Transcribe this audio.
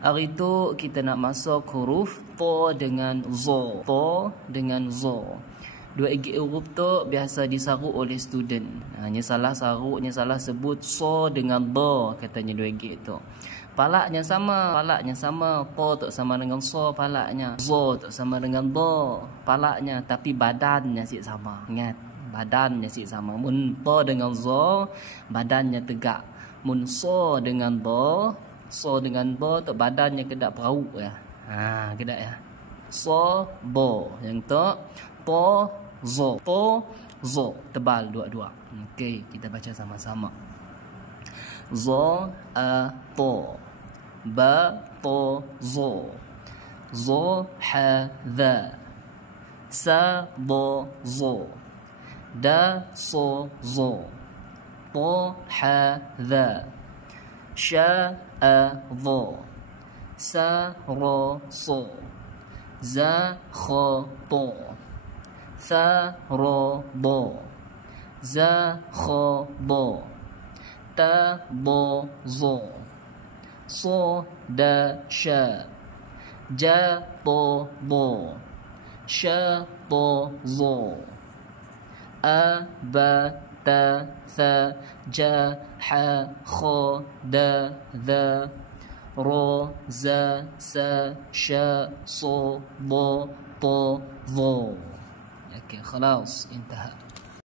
Hari tu kita nak masuk huruf to dengan zo. To dengan zo. Dua huruf tu biasa disaruk oleh student. Hanya salah saruk, hanya salah sebut so dengan do, katanya dua tu. Palaknya sama. To tak sama dengan so palaknya. Zo tak sama dengan do palaknya, tapi badannya sih sama. Ingat, badannya sih sama. Mun to dengan zo, badannya tegak. Mun so dengan do tu badannya kedak perahu ya. Kedak ya. So bo. Yang tu to zo. To zo. Tebal dua-dua. Okey, kita baca sama-sama. Zo to. Ba to zo. Zo ha dha. Sa do zo. Da so zo. To ha dha. Sha ضو سا رو صو زا خو طو ثا رو ضو زا خو ضو تا ضو زو صو دا شا جا طو ضو شا طو زو أ با تا ثا جا ح خو دا ذا رو زا سا شا صو ضو طو ضو. اوكي خلاص انتهى.